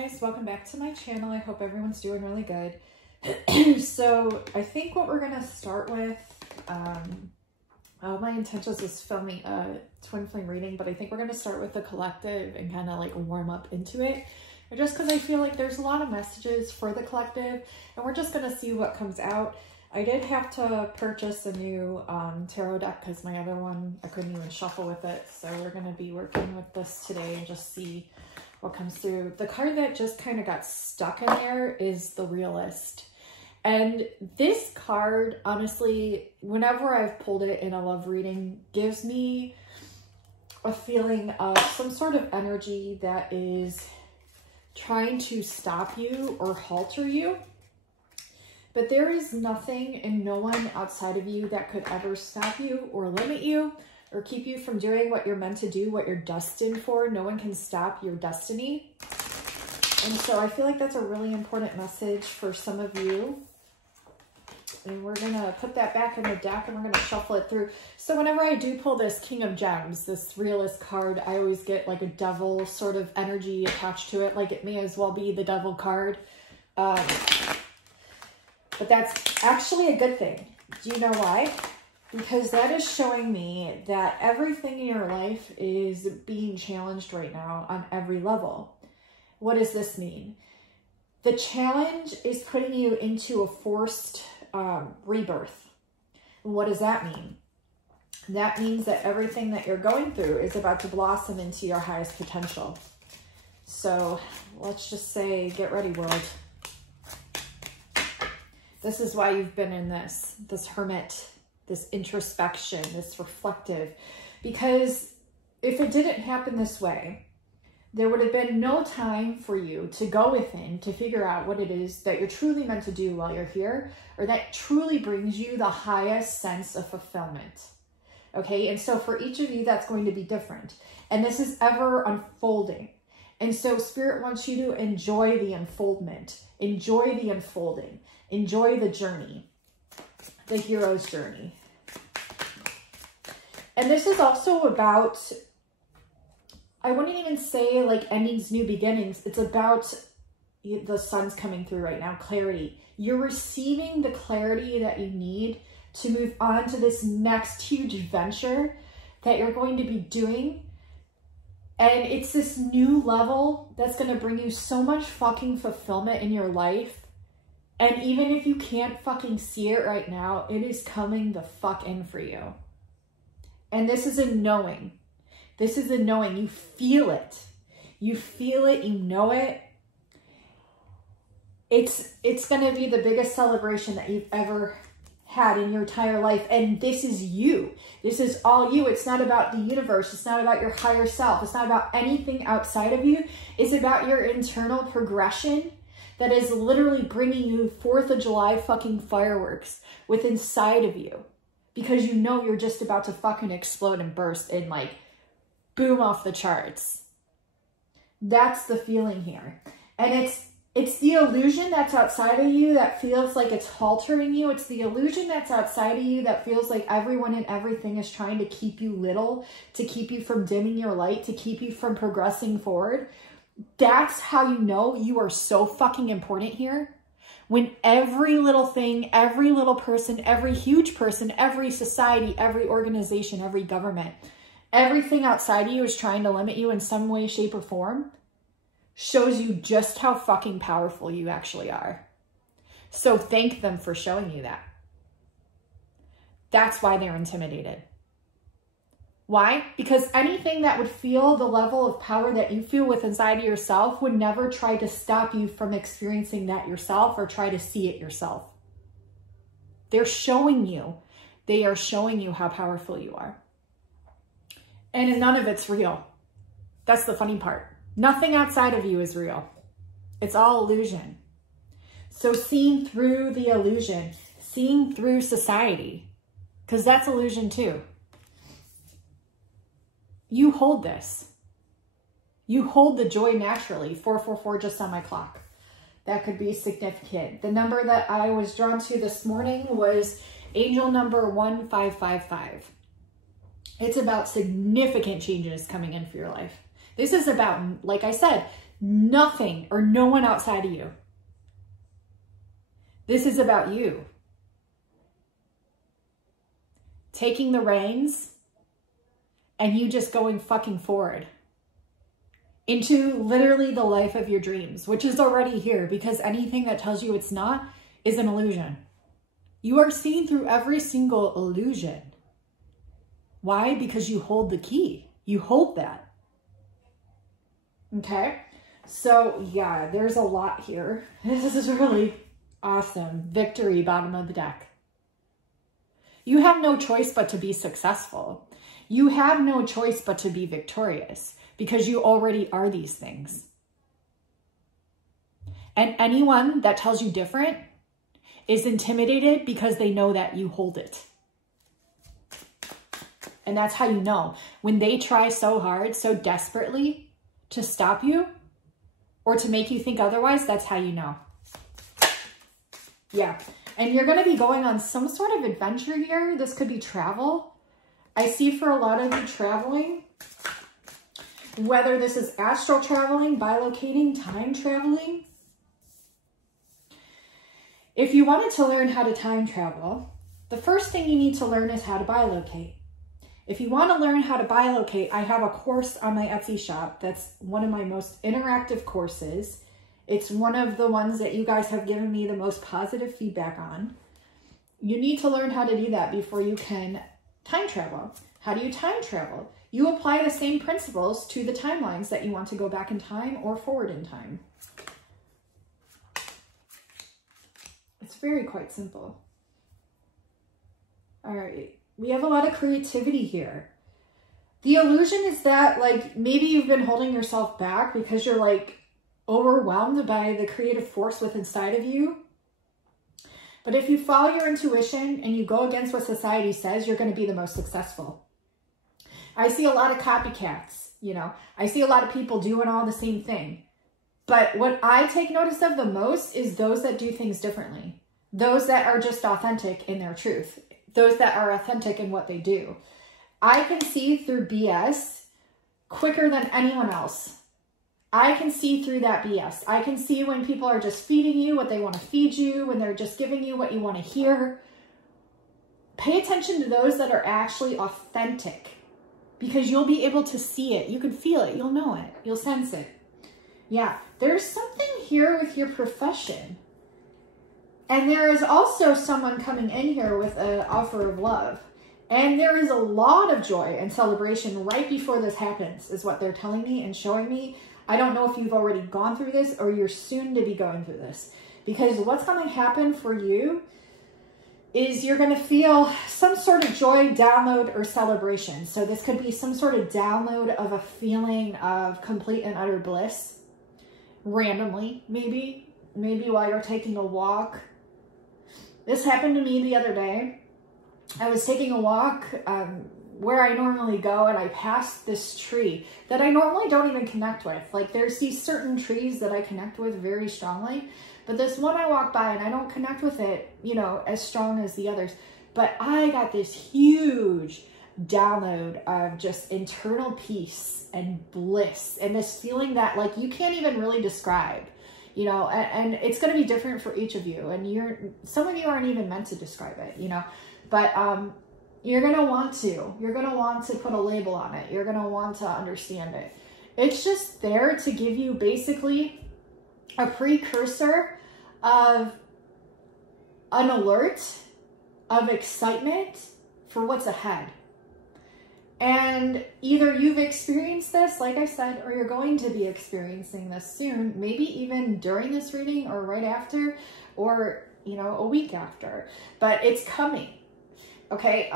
guys, welcome back to my channel. I hope everyone's doing really good. So I think what we're gonna start with, my intentions was filming a twin flame reading, but I think we're gonna start with the collective and kind of like warm up into it. Just because I feel like there's a lot of messages for the collective and we're just gonna see what comes out. I did have to purchase a new tarot deck because my other one, I couldn't even shuffle with it. So we're gonna be working with this today and just see what comes through. The card that just kind of got stuck in there is the Realist. And this card, honestly, whenever I've pulled it in a love reading, gives me a feeling of some sort of energy that is trying to stop you or halter you. But there is nothing and no one outside of you that could ever stop you or limit you or keep you from doing what you're meant to do, what you're destined for. No one can stop your destiny. And so I feel like that's a really important message for some of you. And we're going to put that back in the deck and we're going to shuffle it through. So whenever I do pull this King of Gems, this Realist card, I always get like a devil sort of energy attached to it. Like it may as well be the devil card. But that's actually a good thing. Do you know why? Because that is showing me that everything in your life is being challenged right now on every level. What does this mean? The challenge is putting you into a forced rebirth. What does that mean? That means that everything that you're going through is about to blossom into your highest potential. So let's just say, get ready, world. This is why you've been in this hermit, this introspection, this reflective, because if it didn't happen this way, there would have been no time for you to go within to figure out what it is that you're truly meant to do while you're here, or that truly brings you the highest sense of fulfillment. Okay. And so for each of you, that's going to be different. And this is ever unfolding. And so Spirit wants you to enjoy the unfoldment, enjoy the unfolding, enjoy the journey, the hero's journey. And this is also about, I wouldn't even say like endings, new beginnings. It's about the sun's coming through right now, clarity. You're receiving the clarity that you need to move on to this next huge venture that you're going to be doing. And it's this new level that's going to bring you so much fucking fulfillment in your life. And even if you can't fucking see it right now, it is coming the fuck in for you. And this is a knowing. This is a knowing. You feel it. You feel it. You know it. It's going to be the biggest celebration that you've ever had in your entire life. And this is you. This is all you. It's not about the universe. It's not about your higher self. It's not about anything outside of you. It's about your internal progression that is literally bringing you 4th of July fucking fireworks with inside of you. Because you know you're just about to fucking explode and burst and like boom off the charts. That's the feeling here. And it's the illusion that's outside of you that feels like it's haltering you. It's the illusion that's outside of you that feels like everyone and everything is trying to keep you little, to keep you from dimming your light, to keep you from progressing forward. That's how you know you are so fucking important here. When every little thing, every little person, every huge person, every society, every organization, every government, everything outside of you is trying to limit you in some way, shape, or form, shows you just how fucking powerful you actually are. So thank them for showing you that. That's why they're intimidated. Why? Because anything that would feel the level of power that you feel with inside of yourself would never try to stop you from experiencing that yourself or try to see it yourself. They're showing you. They are showing you how powerful you are. And none of it's real. That's the funny part. Nothing outside of you is real. It's all illusion. So seeing through the illusion, seeing through society, because that's illusion too. You hold this. You hold the joy naturally. 444 just on my clock. That could be significant. The number that I was drawn to this morning was angel number 1555. It's about significant changes coming in for your life. This is about, like I said, Nothing or no one outside of you. This is about you. Taking the reins and you just going fucking forward into literally the life of your dreams, which is already here, because anything that tells you it's not is an illusion. You are seeing through every single illusion. Why? Because you hold the key. You hold that. Okay? So yeah, there's a lot here. This is really awesome. Victory, bottom of the deck. You have no choice but to be successful. You have no choice but to be victorious, because you already are these things. And anyone that tells you different is intimidated because they know that you hold it. And that's how you know. When they try so hard, so desperately to stop you or to make you think otherwise, that's how you know. Yeah. And you're going to be going on some sort of adventure here. This could be travel. I see for a lot of you traveling, whether this is astral traveling, bilocating, time traveling. If you wanted to learn how to time travel, the first thing you need to learn is how to bilocate. If you want to learn how to bilocate, I have a course on my Etsy shop. That's one of my most interactive courses. It's one of the ones that you guys have given me the most positive feedback on. You need to learn how to do that before you can time travel. How do you time travel? You apply the same principles to the timelines that you want to go back in time or forward in time. It's very quite simple. All right. We have a lot of creativity here. The illusion is that, like, maybe you've been holding yourself back because you're, like, overwhelmed by the creative force within inside of you. But if you follow your intuition and you go against what society says, you're going to be the most successful. I see a lot of copycats, you know. I see a lot of people doing all the same thing. But what I take notice of the most is those that do things differently. Those that are just authentic in their truth. Those that are authentic in what they do. I can see through BS quicker than anyone else. I can see through that BS. I can see when people are just feeding you what they want to feed you, when they're just giving you what you want to hear. Pay attention to those that are actually authentic, because you'll be able to see it. You can feel it. You'll know it. You'll sense it. Yeah, there's something here with your profession. And there is also someone coming in here with an offer of love. And there is a lot of joy and celebration right before this happens, is what they're telling me and showing me. I don't know if you've already gone through this or you're soon to be going through this. Because what's going to happen for you is you're going to feel some sort of joy, download, or celebration. So this could be some sort of download of a feeling of complete and utter bliss. Randomly, maybe while you're taking a walk. This happened to me the other day. I was taking a walk where I normally go, and I passed this tree that I normally don't even connect with. Like, there's these certain trees that I connect with very strongly, but this one I walk by and I don't connect with it, you know, as strong as the others. But I got this huge download of just internal peace and bliss, and this feeling that, like, you can't even really describe. You know, and it's going to be different for each of you. And some of you aren't even meant to describe it, you know, but you're going to want to. You're going to want to put a label on it. You're going to want to understand it. It's just there to give you basically a precursor of an alert, of excitement for what's ahead. And either you've experienced this, like I said, or you're going to be experiencing this soon, maybe even during this reading or right after, or, you know, a week after, but it's coming. Okay.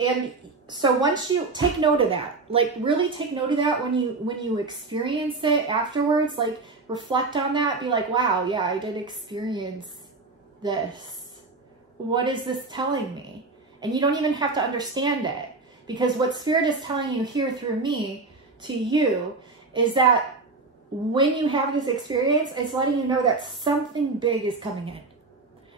And so once you take note of that, like really take note of that when you experience it afterwards, like reflect on that, be like, wow, yeah, I did experience this. What is this telling me? And you don't even have to understand it. Because what Spirit is telling you here through me to you is that when you have this experience, it's letting you know that something big is coming in.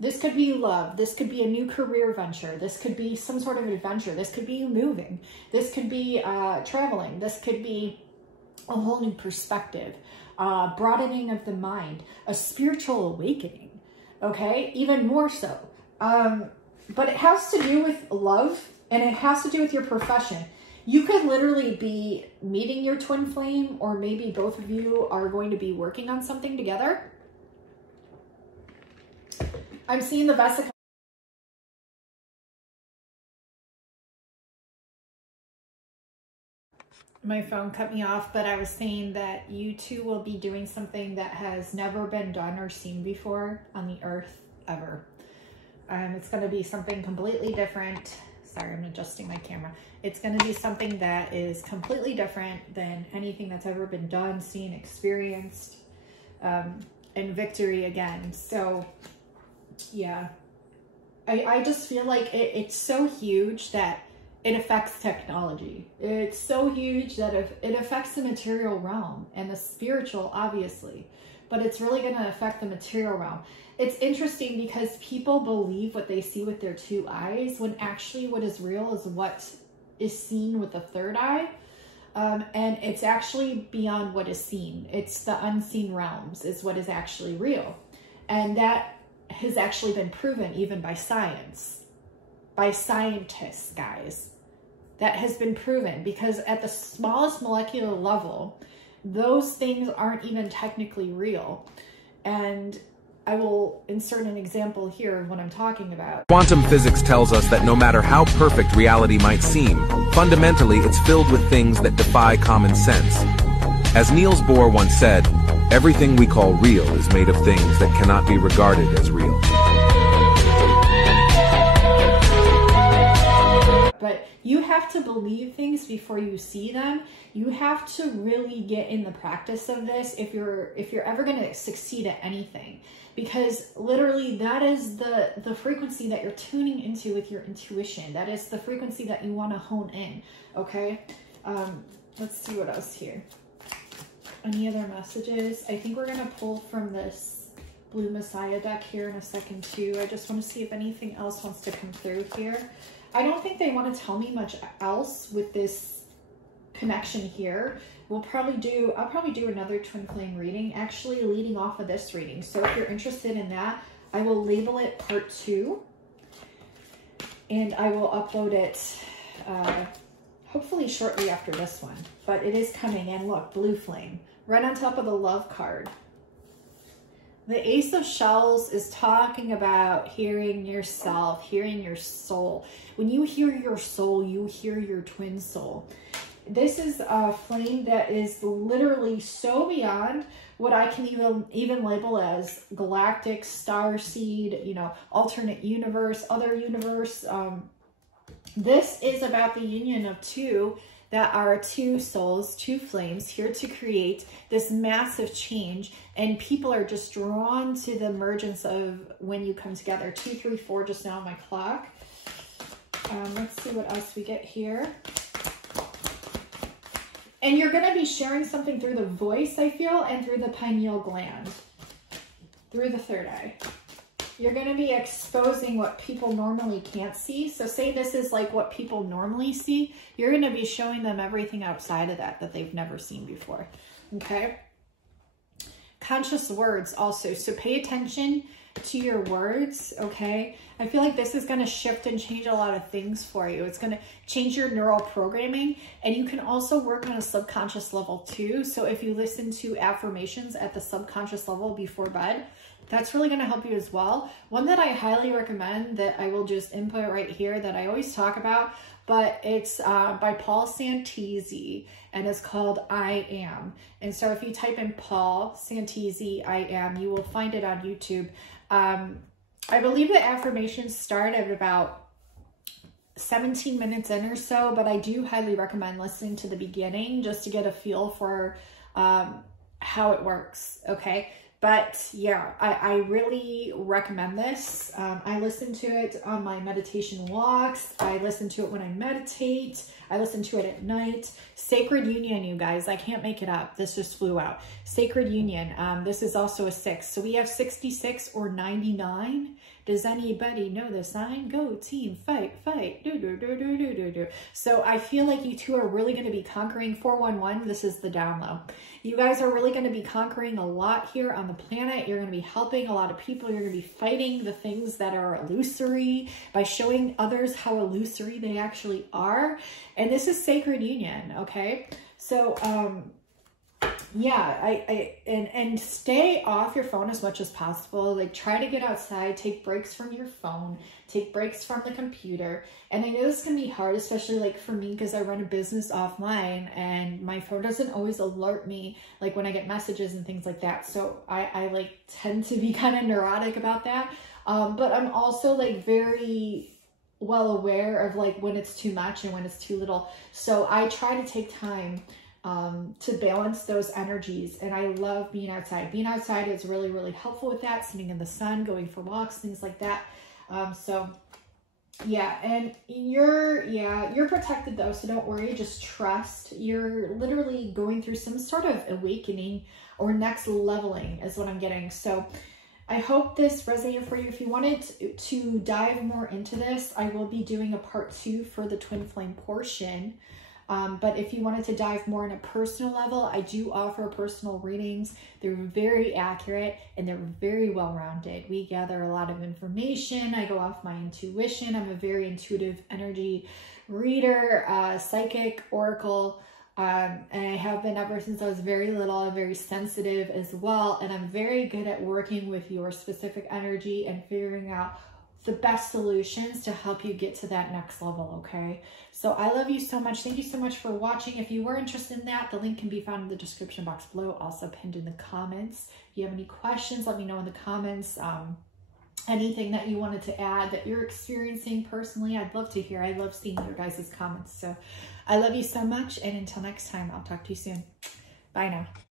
This could be love. This could be a new career venture. This could be some sort of adventure. This could be you moving. This could be traveling. This could be a whole new perspective. broadening of the mind, a spiritual awakening, okay? Even more so. But it has to do with love, and it has to do with your profession. You could literally be meeting your twin flame, or maybe both of you are going to be working on something together. I'm seeing the vesica. My phone cut me off, but I was saying that you two will be doing something that has never been done or seen before on the earth ever. It's going to be something completely different. Sorry, I'm adjusting my camera. It's going to be something that is completely different than anything that's ever been done, seen, experienced, and victory again. So yeah, I just feel like it's so huge that it affects technology. It's so huge that it affects the material realm and the spiritual, obviously, but it's really going to affect the material realm. It's interesting because people believe what they see with their two eyes, when actually what is real is what is seen with the third eye. And it's actually beyond what is seen. It's the unseen realms is what is actually real. And that has actually been proven even by science, by scientists, guys. That has been proven, because at the smallest molecular level, those things aren't even technically real. And I will insert an example here of what I'm talking about. Quantum physics tells us that no matter how perfect reality might seem, fundamentally it's filled with things that defy common sense. As Niels Bohr once said, everything we call real is made of things that cannot be regarded as real. But you have to believe things before you see them. You have to really get in the practice of this if you're ever going to succeed at anything, because literally that is the frequency that you're tuning into with your intuition. That is the frequency that you want to hone in. Okay. Let's see what else here. Any other messages? I think we're going to pull from this Blue Messiah deck here in a second too. I just want to see if anything else wants to come through here. I don't think they want to tell me much else with this connection here. I'll probably do another twin flame reading, actually leading off of this reading. So if you're interested in that, I will label it part 2, and I will upload it hopefully shortly after this one, but it is coming. And look, blue flame right on top of the love card. The Ace of Shells is talking about hearing yourself, hearing your soul. When you hear your soul, you hear your twin soul. This is a flame that is literally so beyond what I can even label as galactic, star seed, you know, alternate universe, other universe. This is about the union of two that are two souls, two flames, here to create this massive change. And people are just drawn to the emergence of when you come together. 2, 3, 4 just now on my clock. Let's see what else we get here. And you're going to be sharing something through the voice, I feel, and through the pineal gland, through the third eye. You're going to be exposing what people normally can't see. So say this is like what people normally see. You're going to be showing them everything outside of that they've never seen before. Okay. Conscious words also. So pay attention to your words. Okay. I feel like this is going to shift and change a lot of things for you. It's going to change your neural programming, and you can also work on a subconscious level too. So if you listen to affirmations at the subconscious level before bed, that's really going to help you as well. One that I highly recommend that I will just input right here that I always talk about, but it's by Paul Santisi, and it's called I Am. And so if you type in Paul Santisi, I Am, you will find it on YouTube. I believe the affirmations start at about 17 minutes in or so, but I do highly recommend listening to the beginning just to get a feel for how it works, okay? But yeah, I really recommend this. I listen to it on my meditation walks. I listen to it when I meditate. I listen to it at night. Sacred Union, you guys, I can't make it up. This just flew out. Sacred Union, this is also a 6. So we have 66 or 99. Does anybody know the sign? Go team, fight, fight. Do, do, do, do, do, do, do. So I feel like you two are really going to be conquering 411. This is the down low. You guys are really going to be conquering a lot here on the planet. You're going to be helping a lot of people. You're going to be fighting the things that are illusory by showing others how illusory they actually are. And this is sacred union, okay? So, yeah, and stay off your phone as much as possible. Like, try to get outside, take breaks from your phone, take breaks from the computer. And I know this can be hard, especially like for me, because I run a business offline and my phone doesn't always alert me like when I get messages and things like that. So I like tend to be kind of neurotic about that. But I'm also like very well aware of like when it's too much and when it's too little. So I try to take time to balance those energies. And I love being outside. Being outside is really, really helpful with that. Sitting in the sun, going for walks, things like that. So yeah, and you're protected though. So don't worry, just trust. You're literally going through some sort of awakening or next leveling is what I'm getting. So I hope this resonated for you. If you wanted to dive more into this, I will be doing a part 2 for the twin flame portion. But if you wanted to dive more on a personal level, I do offer personal readings. They're very accurate and they're very well-rounded. We gather a lot of information. I go off my intuition. I'm a very intuitive energy reader, psychic, oracle, and I have been ever since I was very little. I'm very sensitive as well, and I'm very good at working with your specific energy and figuring out the best solutions to help you get to that next level, okay? So I love you so much. Thank you so much for watching. If you were interested in that, the link can be found in the description box below, also pinned in the comments. If you have any questions, let me know in the comments. Anything that you wanted to add that you're experiencing personally, I'd love to hear. I love seeing your guys' comments. So I love you so much, and until next time, I'll talk to you soon. Bye now.